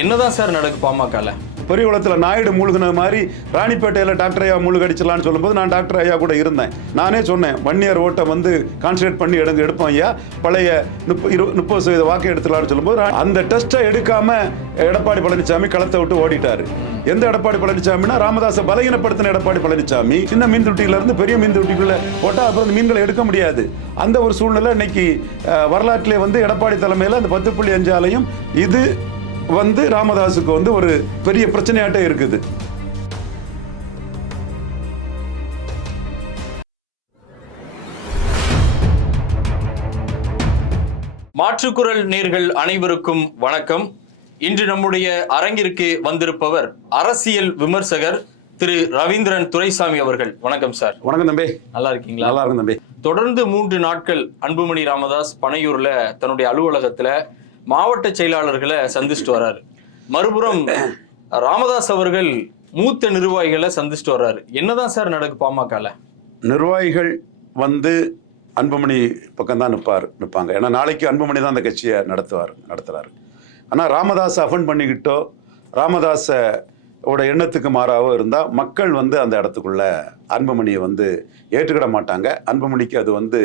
என்னதான் சார் நடக்கு பாமகல? பெரியகுளத்தில் நாயுடு மூழ்கின மாதிரி ராணிப்பேட்டையில் டாக்டர் ஐயா மூழ்கடிச்சலான்னு சொல்லும்போது நான் டாக்டர் ஐயா கூட இருந்தேன். நானே சொன்னேன் வன்னியர் இயர் ஓட்டை வந்து கான்சன்ட்ரேட் பண்ணி எடுங்க எடுப்போம் ஐயா. பழைய முப்பது இரு முப்பது சதவீத வாக்கு எடுத்துலான்னு சொல்லும்போது அந்த டெஸ்ட்டை எடுக்காம எடப்பாடி பழனிசாமி களத்தை விட்டு ஓடிட்டாரு. எந்த எடப்பாடி பழனிசாமினா ராமதாசை பலகீனப்படுத்தின எடப்பாடி பழனிசாமி. சின்ன மீன் தொட்டியிலேருந்து பெரிய மீன் தொட்டிக்குள்ளே போட்டால் அப்புறம் அந்த மீன்களை எடுக்க முடியாது. அந்த ஒரு சூழ்நிலை இன்னைக்கு வரலாற்றிலே வந்து எடப்பாடி தலைமையில் அந்த பத்து புள்ளி அஞ்சாலையும் இது வந்து ராமதாஸுக்கு வந்து ஒரு பெரிய பிரச்சனையாட்டே இருக்குது. மாற்றுக்குரல் நேர்கள் அனைவருக்கும் வணக்கம். இன்று நம்முடைய அரங்கிற்கு வந்திருப்பவர் அரசியல் விமர்சகர் திரு ரவீந்திரன் துரைசாமி அவர்கள். வணக்கம் சார். வணக்கம் தம்பி. நல்லா இருக்கீங்களா? நல்லா இருக்கும் தம்பி. தொடர்ந்து மூன்று நாட்கள் அன்புமணி ராமதாஸ் பனையூர்ல தன்னுடைய அலுவலகத்துல மாவட்ட செயலாளர்களை சந்திச்சுட்டு வர்றாரு மறுபுறம் ராமதாஸ் அவர்கள் மூத்த நிர்வாகிகளை சந்திச்சுட்டு வர்றாரு என்னதான் சார் நடக்கு பாமகல? நிர்வாகிகள் வந்து அன்புமணி பக்கம் தான் நிற்பார் நிற்பாங்க ஏன்னா நாளைக்கு அன்புமணி தான் அந்த கட்சியை நடத்துவார் நடத்துறாரு. ஆனால் ராமதாஸை அஃபன் பண்ணிக்கிட்டோ ராமதாஸை ஓட எண்ணத்துக்கு மாறாவோ இருந்தால் மக்கள் வந்து அந்த இடத்துக்குள்ள அன்புமணியை வந்து ஏற்றுக்கிட மாட்டாங்க. அன்புமணிக்கு அது வந்து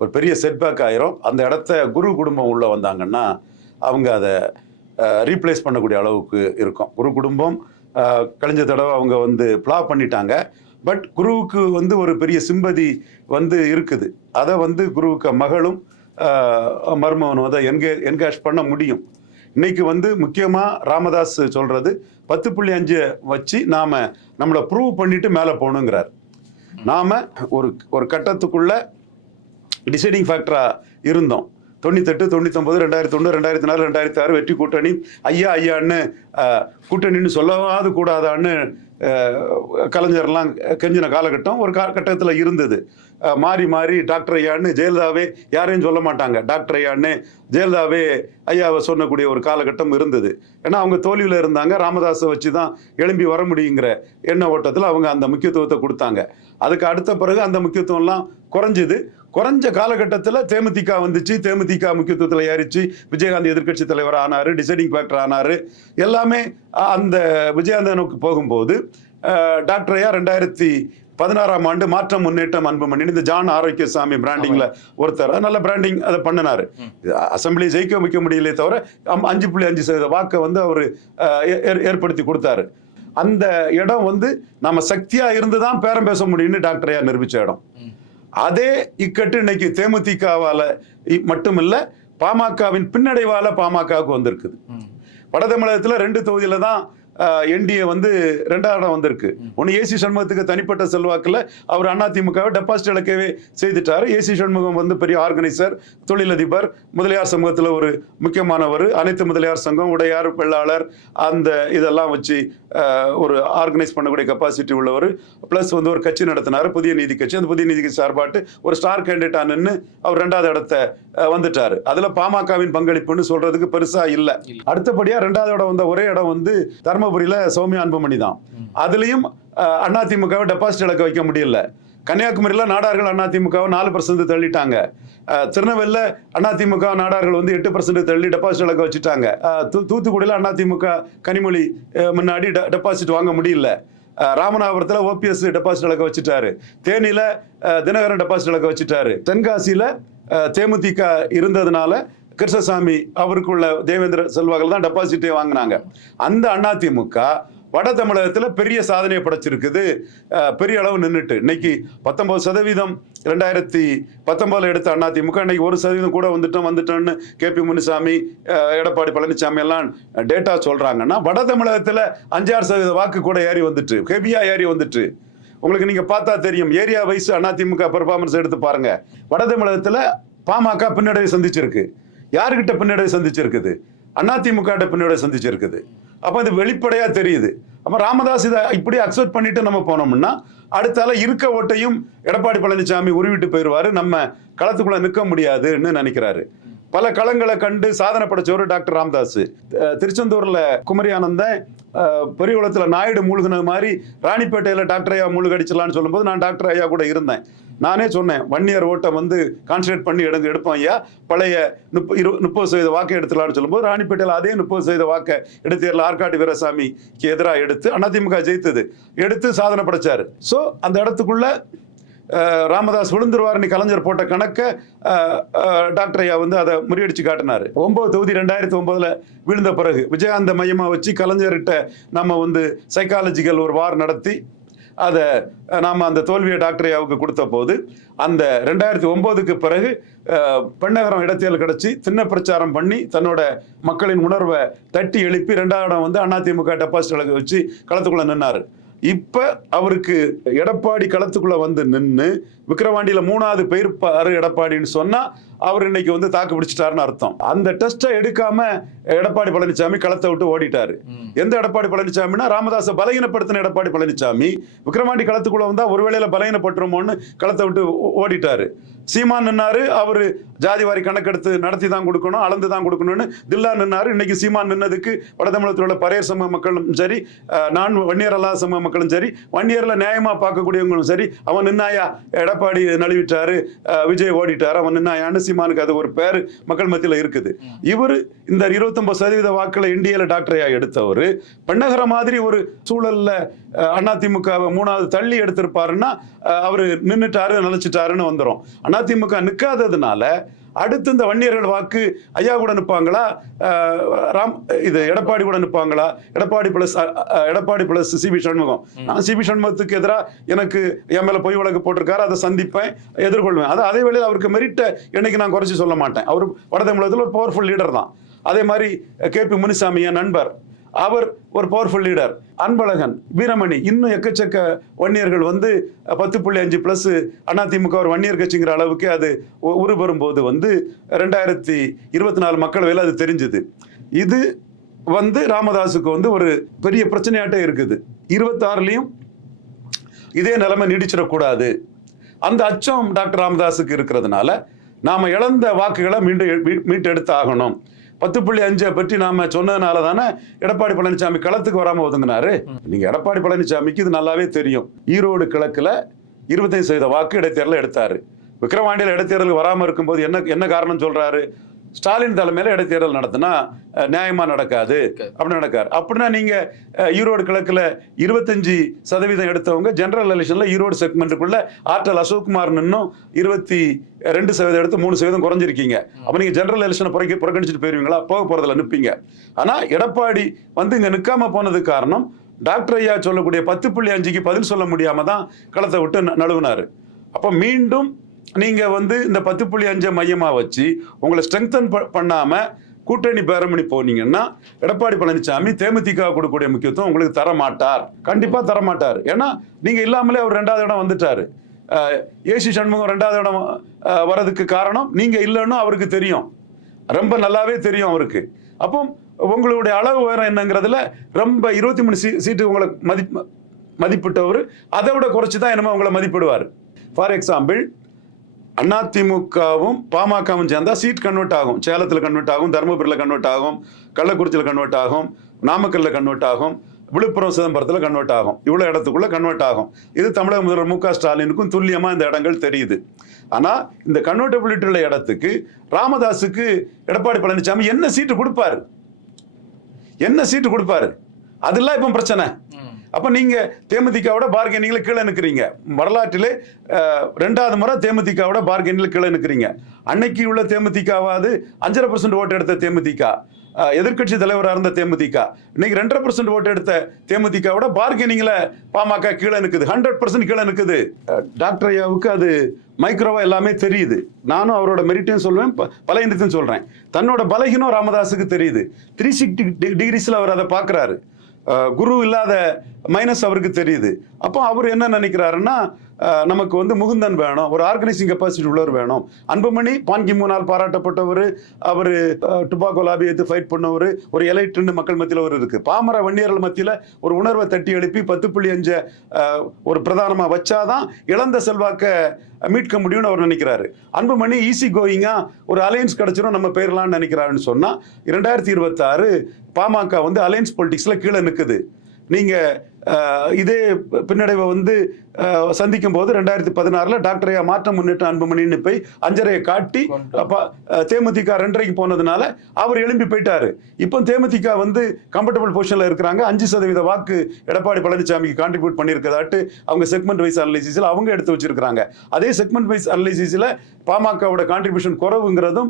ஒரு பெரிய செட்பேக் ஆயிரும். அந்த இடத்த குரு குடும்பம் உள்ளே வந்தாங்கன்னா அவங்க அதை ரீப்ளேஸ் பண்ணக்கூடிய அளவுக்கு இருக்கும். குரு குடும்பம் கழிஞ்ச தடவை அவங்க வந்து ஃப்ளா பண்ணிட்டாங்க. பட் குருவுக்கு வந்து ஒரு பெரிய சிம்பதி வந்து இருக்குது. அதை வந்து குருவுக்கு மகளும் மருமகனும் அதை என்கே என்கேஷ் பண்ண முடியும். இன்னைக்கு வந்து முக்கியமாக ராமதாஸ் சொல்கிறது பத்து புள்ளி அஞ்சு வச்சு நாம் நம்மளை ப்ரூவ் பண்ணிட்டு மேலே போகணுங்கிறார். நாம் ஒரு ஒரு கட்டத்துக்குள்ள டிசைடிங் ஃபேக்டராக இருந்தோம். தொண்ணூத்தெட்டு தொண்ணூத்தொம்பது ரெண்டாயிரத்தி ஒன்று ரெண்டாயிரத்தி நாலு ரெண்டாயிரத்தி ஆறு வெற்றி கூட்டணி. ஐயா ஐயான்னு கூட்டணின்னு சொல்லவாது கூடாதான்னு கலைஞர்லாம் கெஞ்சின காலகட்டம் ஒரு காலகட்டத்தில் இருந்தது. மாறி மாறி டாக்டர் ஐயான்னு ஜெயலலிதாவே யாரையும் சொல்ல மாட்டாங்க. டாக்டர் ஐயான்னு ஜெயலலிதாவே ஐயாவை சொன்னக்கூடிய ஒரு காலகட்டம் இருந்தது. ஏன்னா அவங்க தோல்வியில் இருந்தாங்க. ராமதாஸை வச்சு தான் எழும்பி வர முடியுங்கிற எண்ண ஓட்டத்தில் அவங்க அந்த முக்கியத்துவத்தை கொடுத்தாங்க. அதுக்கு அடுத்த பிறகு அந்த முக்கியத்துவம்லாம் குறைஞ்சிது. குறைஞ்ச காலகட்டத்தில் தேமுதிக வந்துச்சு. தேமுதிக முக்கியத்துவத்தில் ஏறிச்சு. விஜயகாந்த் எதிர்கட்சி தலைவர் ஆனார் டிசைடிங் ஃபேக்டர் ஆனார். எல்லாமே அந்த விஜயகாந்தனுக்கு போகும்போது அஹ், டாக்டர் ஐயா ரெண்டாயிரத்தி பதினாறாம் ஆண்டு மாற்றம் முன்னேற்றம் அன்புமணி இந்த ஜான் ஆரோக்கியசாமி பிராண்டிங்ல ஒருத்தர். நல்ல பிராண்டிங் அதை பண்ணினாரு. அசம்பிளி ஜெயிக்க வைக்க முடியலையே தவிர அஞ்சு புள்ளி அஞ்சு சதவீத வாக்கை வந்து அவர் ஏற்படுத்தி கொடுத்தாரு. அந்த இடம் வந்து நம்ம சக்தியா இருந்து தான் பேரம் பேச முடியும்னு டாக்டர் ஐயா நிரூபிச்ச இடம். அதே இக்கட்டு இன்னைக்கு தேமுதிகவால மட்டுமில்ல பாமகவின் பின்னடைவால பாமகவுக்கு வந்திருக்குது. வட தமிழகத்துல ரெண்டு தொகுதியில தான் என்டிஏ வந்து ரெண்டாவது இடம் வந்திருக்கு. ஒன்று ஏசி சண்முகத்துக்கு தனிப்பட்ட செல்வாக்கில் அவர் அதிமுகவை டெபாசிட் இழக்கவே செய்துட்டார். ஏசி சண்முகம் வந்து பெரிய ஆர்கனைசர் தொழிலதிபர் முதலியார் சமூகத்தில் ஒரு முக்கியமானவர் அனைத்து முதலியார் சங்கம் உடையார் வெள்ளாளர் அந்த இதெல்லாம் வச்சு ஒரு ஆர்கனைஸ் பண்ணக்கூடிய கெப்பாசிட்டி உள்ளவர். ப்ளஸ் வந்து ஒரு கட்சி நடத்தினார் புதிய நீதி கட்சி. அந்த புதிய நீதி கட்சி சார்பாட்டு ஒரு ஸ்டார் கேண்டிடேட்டா நின்று அவர் ரெண்டாவது இடத்த வந்துட்டாரு. அதுல பாமகவின் பங்களிப்புன்னு சொல்றதுக்கு பெருசா இல்ல. அடுத்தபடியா ரெண்டாவது இடம் வந்த ஒரே இடம் வந்து தருமபுரியில் சௌமியா அன்புமணி தான். அதுலயும் அதிமுகவை டெபாசிட் இழக்க வைக்க முடியல. கன்னியாகுமரியில் நாடார்கள் அதிமுகவை நாலு பர்சன்ட் தள்ளிட்டாங்க. திருநெல்வேலியில் அதிமுக நாடார்கள் வந்து எட்டு பர்சன்ட் தள்ளி டெபாசிட் இழக்க வச்சுட்டாங்க. தூ தூத்துக்குடியில் அதிமுக கனிமொழி முன்னாடி டெபாசிட் வாங்க முடியல. ராமநாதபுரத்தில் ஓபிஎஸ் டெபாசிட் இழக்க வச்சுட்டாரு. தேனியில் தினகரன் டெபாசிட் இழக்க வச்சுட்டாரு. தென்காசியில் தேமுதிக இருந்ததுனால கிருஷ்ணசாமி அவருக்குள்ள தேவேந்திர செல்வாக்கள் தான் டெபாசிட்டே வாங்கினாங்க. அந்த அதிமுக வட தமிழகத்தில் பெரிய சாதனையை படைச்சிருக்குது. பெரிய அளவு நின்றுட்டு இன்னைக்கு பத்தொம்பது சதவீதம் ரெண்டாயிரத்தி பத்தொம்பதில் எடுத்த அதிமுக இன்னைக்கு ஒரு சதவீதம் கூட வந்துட்டோம் வந்துட்டோம்னு கே பி முனுசாமி எடப்பாடி பழனிசாமி எல்லாம் டேட்டா சொல்கிறாங்கன்னா வட தமிழகத்தில் அஞ்சாறு சதவீத வாக்கு கூட ஏறி வந்துட்டு ஹெவியாக ஏறி வந்துட்டு. உங்களுக்கு நீங்கள் பார்த்தா தெரியும் ஏரியா வைஸ் அதிமுக பெர்ஃபார்மன்ஸ் எடுத்து பாருங்கள் வட தமிழகத்தில் பாமக பின்னடைவை சந்திச்சிருக்கு. யாருக்கிட்ட பின்னடை சந்திச்சிருக்குது? அதிமுக கிட்ட சந்திச்சிருக்குது. அப்போ இது வெளிப்படையாக தெரியுது. அப்போ ராமதாஸ் இதை இப்படி அக்செப்ட் பண்ணிட்டு நம்ம போனோம்னா அடுத்தால இருக்க ஓட்டையும் எடப்பாடி பழனிசாமி உருவிட்டு போயிடுவாரு நம்ம களத்துக்குள்ள நிற்க முடியாதுன்னு நினைக்கிறாரு. பல களங்களை கண்டு சாதனை படைச்சவர் டாக்டர் ராமதாஸ். திருச்செந்தூரில் திருச்செந்தூர்ல குமரி ஆனந்தன் பெரியகுளத்தில் நாயுடு மூழ்கினது மாதிரி ராணிப்பேட்டையில் டாக்டர் ஐயா மூழ்கடிச்சலான்னு சொல்லும்போது நான் டாக்டர் ஐயா கூட இருந்தேன். நானே சொன்னேன் ஒன் இயர் ஓட்டம் வந்து கான்சன்ட்ரேட் பண்ணி எடுங்க எடுப்போம் ஐயா. பழைய முப்ப இரு முப்பது சதவீத வாக்கை எடுத்துலாம்னு சொல்லும்போது ராணிப்பேட்டையில் அதே முப்பது சதவீத வாக்கை எடுத்து ஆற்காட்டு வீரசாமிக்கு எதிராக எடுத்து அதிமுக ஜெயித்தது. எடுத்து சாதனை படைச்சார். ஸோ அந்த இடத்துக்குள்ள ராமதாஸ் விழுந்துருவாருன்னு கலைஞர் போட்ட கணக்கை டாக்டர் ஐயா வந்து அதை முறியடிச்சு காட்டினார். ஒம்பது தொகுதி ரெண்டாயிரத்தி ஒம்பதில் விழுந்த பிறகு விஜயாந்த மையமாக வச்சு கலைஞர்கிட்ட நம்ம வந்து சைக்காலஜிக்கல் ஒரு வார் நடத்தி அதை நாம் அந்த தோல்வியை டாக்டர் ஐயாவுக்கு கொடுத்த போது அந்த ரெண்டாயிரத்தி ஒம்போதுக்கு பிறகு பெண்ணகரம் இடத்தியல் கிடச்சி சின்ன பிரச்சாரம் பண்ணி தன்னோட மக்களின் உணர்வை தட்டி எழுப்பி ரெண்டாவது இடம் வந்து அதிமுக டெபாசிட் வச்சு களத்துக்குள்ளே நின்னார். இப்போ அவருக்கு எடப்பாடி களத்துக்குள்ளே வந்து நின்று விக்கிரவாண்டியில மூணாவது பெயர்ப்பாரு எடப்பாடின்னு சொன்னா அவர் இன்னைக்கு வந்து தாக்கு பிடிச்சிட்டாருன்னு அர்த்தம். அந்த டெஸ்ட்டை எடுக்காம எடப்பாடி பழனிசாமி களத்தை விட்டு ஓடிட்டாரு. எந்த எடப்பாடி பழனிசாமினா ராமதாஸை பலகீனப்படுத்தின எடப்பாடி பழனிசாமி விக்கிரவாண்டி களத்துக்குள்ள வந்தா ஒருவேளையில பலகீனப்பட்டுருமோன்னு களத்தை விட்டு ஓடிட்டாரு. சீமான் நின்னாரு அவரு ஜாதி வாரி கணக்கெடுத்து நடத்தி தான் கொடுக்கணும் அளந்து தான் கொடுக்கணும்னு தில்லா நின்னாரு. இன்னைக்கு சீமான் நின்னதுக்கு வட தமிழகத்தில் உள்ள பரையர் சமூக மக்களும் சரி நான் வன்னியர் அல்லாத சமூக மக்களும் சரி வன்னியர்ல நியாயமா பார்க்கக்கூடியவங்களும் சரி அவன் நின்னாயா? எடப்பாடி நழுவிட்டாரு விஜய் ஓடிட்டாரு அவன் என்ன அனுசிமானுக்கு அது ஒரு பேர் மக்கள் மத்தியில் இருக்குது. இவர் இந்த இருபத்தொன்பது சதவீத வாக்கில் இந்தியால டாக்டரையா எடுத்தவர். பெண்ணகர மாதிரி ஒரு சூழல்ல அதிமுகவை மூணாவது தள்ளி எடுத்திருப்பாருன்னா அவர் நின்றுட்டாரு நினைச்சிட்டாருன்னு வந்துடும் அதிமுக நிற்காததுனால அடுத்து இந்த வன்னியர்கள் வாக்கு ஐயா கூட நிற்பாங்களா ராம் இது எடப்பாடி கூட நிற்பாங்களா Edappadi plus Edappadi plus C V Shanmugam. நான் சிபி சண்முகத்துக்கு எதிராக எனக்கு என் மேல பொய் வழக்கு போட்டிருக்காரு அதை சந்திப்பேன் எதிர்கொள்வேன். அது அதே வேளையில் அவருக்கு மெரிட்டை என்னைக்கு நான் குறைச்சி சொல்ல மாட்டேன். அவர் வட தமிழகத்தில் ஒரு பவர்ஃபுல் லீடர் தான். அதே மாதிரி கே பி முனிசாமி என் நண்பர். அவர் ஒரு பவர்ஃபுல் லீடர் அன்பழகன் வீரமணி இன்னும் எக்கச்சக்க வன்னியர்கள் வந்து பத்து புள்ளி அஞ்சு ப்ளஸ் அதிமுக ஒரு வன்னியர் கட்சிங்கிற அளவுக்கு அது உ- உருபெறும் போது வந்து ரெண்டாயிரத்தி இருபத்தி நாலு மக்களவையில் அது தெரிஞ்சுது. இது வந்து ராமதாஸுக்கு வந்து ஒரு பெரிய பிரச்சனையாட்டே இருக்குது. இருபத்தாறுலையும் இதே நிலைமை நீடிச்சிடக்கூடாது. அந்த அச்சம் டாக்டர் ராமதாஸுக்கு இருக்கிறதுனால நாம் இழந்த வாக்குகளை மீண்டும் எ- மீ- மீட்டெடுத்து ஆகணும் பத்து புள்ளி அஞ்சை பற்றி நாம சொன்னதுனால தானே எடப்பாடி பழனிசாமி களத்துக்கு வராம ஒதுங்கினாரு? நீங்க எடப்பாடி பழனிசாமிக்கு இது நல்லாவே தெரியும். ஈரோடு கிழக்குல இருபத்தைந்து சதவீத வாக்கு இடைத்தேர்தல் எடுத்தாரு. விக்கிரவாண்டியில் இடைத்தேர்தல் வராம இருக்கும்போது என்ன என்ன காரணம் சொல்றாரு? ஸ்டாலின் தலைமையில் இடைத்தேர்தல் நடத்தினா நியாயமாக நடக்காது. அப்படின்னு நடக்காரு அப்படின்னா நீங்கள் ஈரோடு கிழக்கில் இருபத்தஞ்சு சதவீதம் எடுத்தவங்க ஜென்ரல் எலெக்ஷனில் ஈரோடு செக்மெண்ட்டுக்குள்ளே ஆற்றல் அசோக்குமார் நின்னும் இருபத்தி ரெண்டு சதவீதம் எடுத்து மூணு சதவீதம் குறைஞ்சிருக்கீங்க. அப்போ நீங்கள் ஜென்ரல் எலெக்ஷனை புறக்க புறக்கணிச்சிட்டு போயிருவீங்களா? போக போகிறதில் நிற்பீங்க ஆனால் எடப்பாடி வந்து இங்கே நிற்காமல் போனதுக்கு காரணம் டாக்டர் ஐயா சொல்லக்கூடிய பத்து புள்ளி அஞ்சுக்கு பதில் சொல்ல முடியாமல் தான் களத்தை விட்டு ந- அப்போ மீண்டும் நீங்கள் வந்து இந்த பத்து புள்ளி அஞ்சை மையமாக வச்சு உங்களை ஸ்ட்ரெங்தன் பண்ணாமல் கூட்டணி பேரமணி போனீங்கன்னா எடப்பாடி பழனிசாமி தேமுதிக கொடுக்கக்கூடிய முக்கியத்துவம் உங்களுக்கு தர மாட்டார் கண்டிப்பாக தர மாட்டார் ஏன்னா நீங்கள் இல்லாமலே அவர் ரெண்டாவது இடம் வந்துட்டார். ஏசி சண்முகம் ரெண்டாவது இடம் வரதுக்கு காரணம் நீங்கள் இல்லைன்னு அவருக்கு தெரியும். ரொம்ப நல்லாவே தெரியும் அவருக்கு. அப்போ உங்களுடைய அளவு உயரம் என்னங்கிறதுல ரொம்ப இருபத்தி மூணு சீ சீட்டு உங்களை மதி மதிப்பிட்டவர் அதை விட குறைச்சி தான் என்னமோ உங்களை மதிப்பிடுவார். ஃபார் எக்ஸாம்பிள் அதிமுகவும் பாமகவும் சேர்ந்தா சீட் கன்வெர்ட் ஆகும். சேலத்தில் கன்வெர்ட் ஆகும் தருமபுரியில் கன்வெர்ட் ஆகும் கள்ளக்குறிச்சியில் கன்வெர்ட் ஆகும் நாமக்கல்ல கன்வெர்ட் ஆகும் விழுப்புரம் சிதம்பரத்தில் கன்வெர்ட் ஆகும். இவ்வளோ இடத்துக்குள்ள கன்வெர்ட் ஆகும். இது தமிழக முதல்வர் மு க ஸ்டாலினுக்கும் துல்லியமாக இந்த இடங்கள் தெரியுது. ஆனால் இந்த கன்வெர்டபிலிட்டி உள்ள இடத்துக்கு ராமதாஸுக்கு எடப்பாடி பழனிசாமி என்ன சீட்டு கொடுப்பாரு? என்ன சீட்டு கொடுப்பாரு? அதெல்லாம் இப்போ பிரச்சனை. அப்போ நீங்கள் தேமுதிகாவோட பார்கெனிங்கில் கீழே நிற்கிறீங்க வரலாற்றிலே ரெண்டாவது முறை தேமுதிகாவோட பார்கெனிங்கில் கீழே நிற்கிறீங்க அன்னைக்கு உள்ள தேமுதிகாவாது அஞ்சரை பர்சன்ட் ஓட்டு எடுத்த தேமுதிக. எதிர்கட்சி எதிர்க்கட்சி தலைவராக இருந்த தேமுதிக. இன்னைக்கு ரெண்டரை பர்சன்ட் ஓட்டு எடுத்த தேமுதிகாவோட பார்கெனிங்கில் பாமக கீழே நிற்குது ஹண்ட்ரட் பர்சன்ட் கீழே நிற்குது டாக்டர் ஐயாவுக்கு அது மைக்ரோவா எல்லாமே தெரியுது. நானும் அவரோட மெரிட்டையும் சொல்லுவேன் ப- பலகீனத்தையும் சொல்கிறேன் தன்னோட பலகீனம் ராமதாஸுக்கு தெரியுது. த்ரீ சிக்ஸ்டி டிகிரிஸில் அவர் அதை பார்க்கறாரு. குரு இல்லாத மைனஸ் அவருக்கு தெரியுது. அப்போ அவர் என்ன நினைக்கிறாருன்னா நமக்கு வந்து முகுந்தன் வேணும் ஒரு ஆர்கனைசிங் கெப்பாசிட்டி உள்ளவர் வேணும். அன்புமணி பான்கி மூணால் பாராட்டப்பட்டவர் அவர் டுபாக்கோ லாபி எடுத்து ஃபைட் பண்ணவர் ஒரு எலைட்டுன்னு மக்கள் மத்தியில் ஒரு இருக்குது பாமர வன்னியர்கள் மத்தியில் ஒரு உணர்வை தட்டி எழுப்பி பத்து புள்ளி அஞ்சை ஒரு பிரதானமாக வச்சாதான் இழந்த செல்வாக்க மீட்க முடியும்னு அவர் நினைக்கிறாரு. அன்புமணி ஈஸி கோயிங்காக ஒரு அலையன்ஸ் கிடச்சிரும் நம்ம போயிடலாம்னு நினைக்கிறாருன்னு சொன்னால் இரண்டாயிரத்தி இருபத்தாறு பாமக வந்து அலையன்ஸ் பொலிட்டிக்ஸில் கீழே நிற்குது நீங்கள் இதே பின்னடைவை வந்து சந்திக்கும் போது ரெண்டாயிரத்தி பதினாறுல டாக்டர் ஐயா மாற்றம் முன்னேற்ற அன்புமணின்னு போய் அஞ்சரையை காட்டி தேமுதிக ரெண்டரைக்கு போனதுனால அவர் எழும்பி போயிட்டாரு. இப்போ தேமுதிக வந்து கம்ஃபர்டபுள் பொசிஷன்ல இருக்கிறாங்க. அஞ்சு சதவீத வாக்கு எடப்பாடி பழனிசாமிக்கு கான்ட்ரிபியூட் பண்ணியிருக்கதாட்டு அவங்க செக்மெண்ட் வைஸ் அனலைசிஸில் அவங்க எடுத்து வச்சிருக்காங்க அதே செக்மெண்ட் வைஸ் அனலைசிஸில் பாமகவோட கான்ட்ரிபியூஷன் குறைவுங்கிறதும்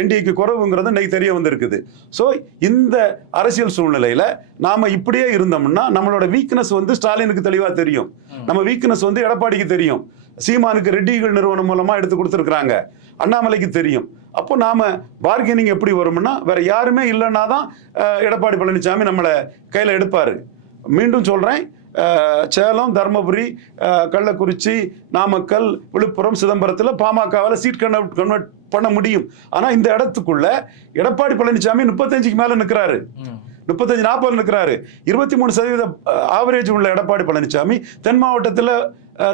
என்டிஏக்கு குறைவுங்கிறதும் இன்னைக்கு தெரிய வந்திருக்குது. ஸோ இந்த அரசியல் சூழ்நிலையில நாம இப்படியே இருந்தோம்னா நம்மளோட வீக்னஸ் வந்து ஸ்டாலினுக்கு தெளிவா தெரியும். நம்ம வீக்னஸ் வந்து எடப்பாடிக்கு தெரியும். சீமானுக்கு ரெட்டிகள் நிறுவனம் மூலமாக எடுத்து கொடுத்துருக்குறாங்க. அண்ணாமலைக்கு தெரியும். அப்போ நாம பார்கெனிங் எப்படி வரும்னா வேற யாருமே இல்லைன்னா தான் எடப்பாடி பழனிசாமி நம்மளை கையில் எடுப்பாரு. மீண்டும் சொல்கிறேன் சேலம் தருமபுரி கள்ளக்குறிச்சி நாமக்கல் விழுப்புரம் சிதம்பரத்தில் பாமகவால் சீட் கன்வெர்ட் கன்வெர்ட் பண்ண முடியும். ஆனால் இந்த இடத்துக்குள்ள எடப்பாடி பழனிசாமி முப்பத்தஞ்சுக்கு மேலே நிற்கிறாரு முப்பத்தஞ்சு நாற்பது இருக்கிறாரு. இருபத்தி மூணு சதவீத ஆவரேஜ் உள்ள எடப்பாடி பழனிசாமி தென் மாவட்டத்தில்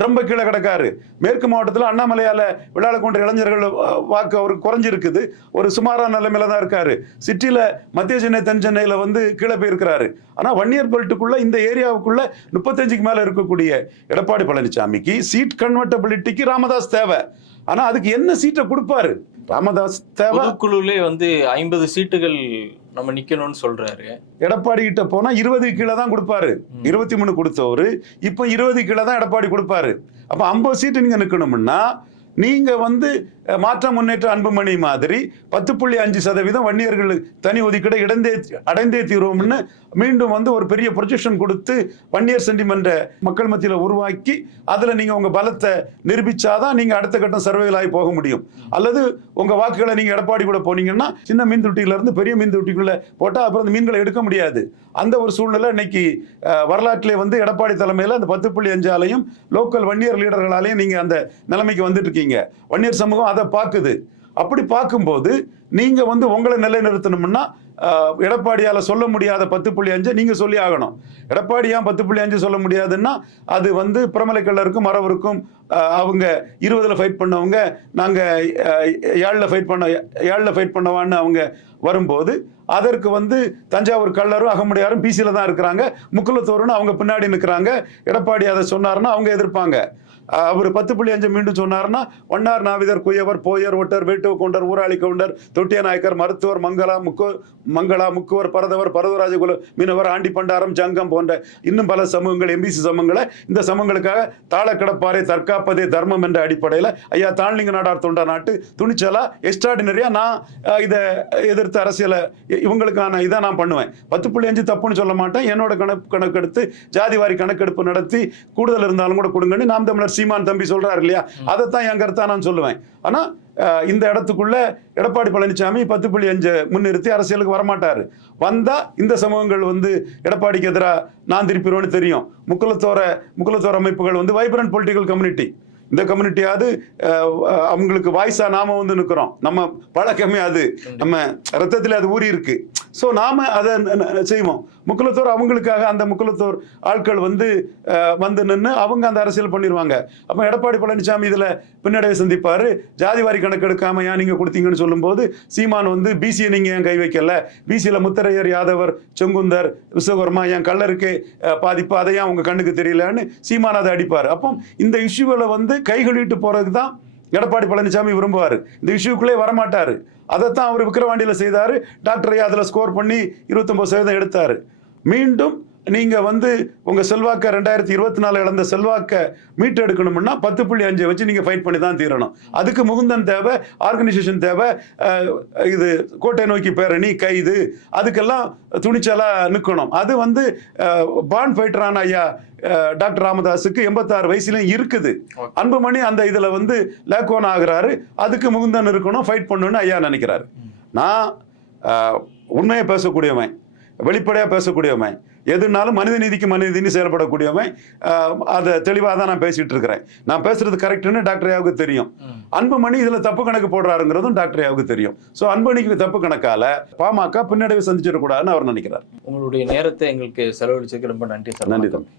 ரொம்ப கீழே கிடக்காரு. மேற்கு மாவட்டத்தில் அண்ணாமலையால் விளையாட கொண்ட இளைஞர்கள் வாக்கு அவருக்கு குறைஞ்சிருக்குது. ஒரு சுமாரான நிலைமையில தான் இருக்காரு. சிட்டியில் மத்திய சென்னை தென் சென்னையில் வந்து கீழே போயிருக்கிறாரு. ஆனால் வன்னியர் பெல்ட்டுக்குள்ள இந்த ஏரியாவுக்குள்ள முப்பத்தஞ்சுக்கு மேலே இருக்கக்கூடிய எடப்பாடி பழனிசாமிக்கு சீட் கன்வெர்டபிலிட்டிக்கு ராமதாஸ் தேவை. ஆனால் அதுக்கு என்ன சீட்டை கொடுப்பாரு? ராமதாஸ் தேவை. குழுவிலே வந்து ஐம்பது சீட்டுகள் நம்ம நிக்கணும்னு சொல்றாரு. எடப்பாடி கிட்ட போனா இருபது கீழே தான் கொடுப்பாரு. இருபத்தி மூணு கொடுத்தவரு இப்போ இருபது கீழே தான் எடப்பாடி கொடுப்பாரு. அப்ப ஐம்பது சீட்டு நீங்க நிக்கணும்னா நீங்க வந்து மாற்ற முன்னேற்ற அன்புமணி மாதிரி பத்து புள்ளி அஞ்சு சதவீதம் வன்னியர்களுக்கு தனி ஒதுக்கீடு இடந்தே அடைந்தே தீர்வோம்னு மீண்டும் வந்து ஒரு பெரிய ப்ரொஜெக்ஷன் கொடுத்து வன்னியர் சென்டிமெண்ட்டை மக்கள் மத்தியில் உருவாக்கி அதில் நீங்கள் உங்கள் பலத்தை நிரூபித்தாதான் நீங்கள் அடுத்த கட்டம் சர்வைவல் போக முடியும். அல்லது உங்கள் வாக்குகளை நீங்கள் எடப்பாடி கூட போனீங்கன்னா சின்ன மீன் தொட்டியிலேருந்து பெரிய மீன் தொட்டிக்குள்ளே போட்டால் அப்புறம் அந்த மீன்களை எடுக்க முடியாது. அந்த ஒரு சூழ்நிலை இன்னைக்கு வரலாற்றிலே வந்து எடப்பாடி தலைமையில் அந்த பத்து புள்ளி அஞ்சாலையும் லோக்கல் வன்னியர் லீடர்களாலையும் நீங்கள் அந்த நிலைமைக்கு வந்துட்டு இருக்கீங்க. வன்னியர் சமூகம் அதை பார்க்குது. அப்படி பார்க்கும்போது நீங்கள் வந்து உங்களை நிலைநிறுத்தணும்னா எடப்பாடியால் சொல்ல முடியாத பத்து புள்ளி அஞ்சு நீங்கள் சொல்லி ஆகணும். எடப்பாடி ஏன் பத்து புள்ளி அஞ்சு சொல்ல முடியாதுன்னா அது வந்து பிரமலைக்கல்லருக்கும் மரவருக்கும் அவங்க இருபதில் ஃபைட் பண்ணவங்க நாங்கள் ஏழில் ஃபைட் பண்ண ஏழில் ஃபைட் பண்ணவான்னு அவங்க வரும்போது அதற்கு வந்து தஞ்சாவூர் கல்லரும் அகமுடையாரும் பிசியில தான் இருக்கிறாங்க. முக்குலத்தோருன்னு அவங்க பின்னாடி நிற்கிறாங்க எடப்பாடி அதை சொன்னாருன்னா அவங்க எதிர்ப்பாங்க. அவர் பத்து புள்ளி அஞ்சு மீண்டும் சொன்னார்னா ஒன்னார் நாவிதர் குயவர் போயர் ஒட்டர் வேட்டு கொண்டர் ஊராளி கவுண்டர் தொட்டிய நாயக்கர் மருத்துவர் மங்களா முக்கு மங்களா முக்குவர் பரதவர் பரதராஜகுல மீனவர் ஆண்டி பண்டாரம் ஜங்கம் போன்ற இன்னும் பல சமூகங்கள் எம்பிசி சமூகங்களை இந்த சமூகங்களுக்காக தாளக்கடப்பாறை தற்காப்பதே தர்மம் என்ற அடிப்படையில் ஐயா தாழ்லிங்க நாடார் தொண்டா நாட்டு துணிச்சலா எக்ஸ்ட்ராடினரியா நான் இதை எதிர்த்து அரசியலை இ- இவங்களுக்கான இதை நான் பண்ணுவேன். பத்து புள்ளி அஞ்சு தப்புன்னு சொல்ல மாட்டேன். என்னோட கணக்கு கணக்கெடுத்து ஜாதி வாரி கணக்கெடுப்பு நடத்தி கூடுதல் இருந்தாலும் கூட கொடுங்கன்னு நாம் தமிழர் சீமான் தம்பி சொல்றாரு இல்லையா? அதைத்தான் என் கருத்தா நான் சொல்லுவேன். ஆனா அஹ், இந்த இடத்துக்குள்ள எடப்பாடி பழனிசாமி பத்து புள்ளி அஞ்சு முன்னிறுத்தி அரசியலுக்கு வரமாட்டாரு. வந்தா இந்த சமூகங்கள் வந்து எடப்பாடிக்கு எதிராக நான் திருப்பிடுவேன்னு தெரியும். முக்குலத்தோர முக்குலத்தோர அமைப்புகள் வந்து வைப்ரண்ட் பொலிட்டிக்கல் கம்யூனிட்டி இந்த கம்யூனிட்டியாவது அவங்களுக்கு வாய்ஸா நாம வந்து நிற்கிறோம் நம்ம பழக்கமே அது. நம்ம ரத்தத்தில் அது ஊறி இருக்கு ஸோ நாம் அதை செய்வோம். முக்குலத்தோர் அவங்களுக்காக அந்த முக்குலத்தோர் ஆட்கள் வந்து வந்து நின்று அவங்க அந்த அரசியல் பண்ணிடுவாங்க அப்போ எடப்பாடி பழனிசாமி இதில் பின்னடைவை சந்திப்பார். ஜாதிவாரி கணக்கெடுக்காமல் ஏன் நீங்கள் கொடுத்தீங்கன்னு சொல்லும்போது சீமான் வந்து பிசியை நீங்கள் ஏன் கை வைக்கல? பிசியில் முத்தரையர் யாதவர் செங்குந்தர் விஸ்வகர்மா என் கல்லருக்கு பாதிப்பு அதை ஏன் அவங்க கண்ணுக்கு தெரியலன்னு சீமான் அதை அடிப்பார். அப்போ இந்த இஷ்யூவில் வந்து கை கழுவிட்டு தான் எடப்பாடி பழனிசாமி விரும்புவார். இந்த இஷ்யூக்குள்ளே வரமாட்டார். அதைத்தான் அவர் விக்கிரவாண்டியில் செய்தார். டாக்டரையா அதில் ஸ்கோர் பண்ணி இருபத்தொம்பது சதவீதம் எடுத்தார். மீண்டும் நீங்கள் வந்து உங்கள் செல்வாக்கை ரெண்டாயிரத்தி இருபத்தி நாலு இழந்த செல்வாக்கை மீட்டு எடுக்கணும்னா பத்து புள்ளி அஞ்சை வச்சு நீங்கள் ஃபைட் பண்ணி தான் தீரணும். அதுக்கு முகுந்தன் தேவை ஆர்கனைசேஷன் தேவை இது கோட்டை நோக்கி பேரணி கைது அதுக்கெல்லாம் துணிச்சலாக நிற்கணும் அது வந்து பான் ஃபைட்டரான ஐயா டாக்டர் ராமதாஸுக்கு எண்பத்தாறு வயசுலையும் இருக்குது. அன்புமணி அந்த இதில் வந்து லேக்கோன் ஆகுறாரு. அதுக்கு முகுந்தன் இருக்கணும் ஃபைட் பண்ணணும்னு ஐயா நினைக்கிறாரு. நான் உண்மையை பேசக்கூடியவன் வெளிப்படையாக பேசக்கூடியவன். எதுனாலும் மனித நீதிக்கு மனித நீதி செயல்படக்கூடியவன் அதை தெளிவாக தான் நான் பேசிட்டு இருக்கிறேன். நான் பேசுறது கரெக்டுன்னு டாக்டர் ஐயாவுக்கு தெரியும். அன்புமணி இதில் தப்பு கணக்கு போடுறாருங்கிறதும் டாக்டர் ஐயாவுக்கு தெரியும். ஸோ அன்புமணிக்கு தப்பு கணக்கால பாமக பின்னடைவு சந்திச்சிடக்கூடாதுன்னு அவர் நினைக்கிறார். உங்களுடைய நேரத்தை எங்களுக்கு செலவழிச்சதுக்கு ரொம்ப நன்றி சார். நன்றி தம்பி.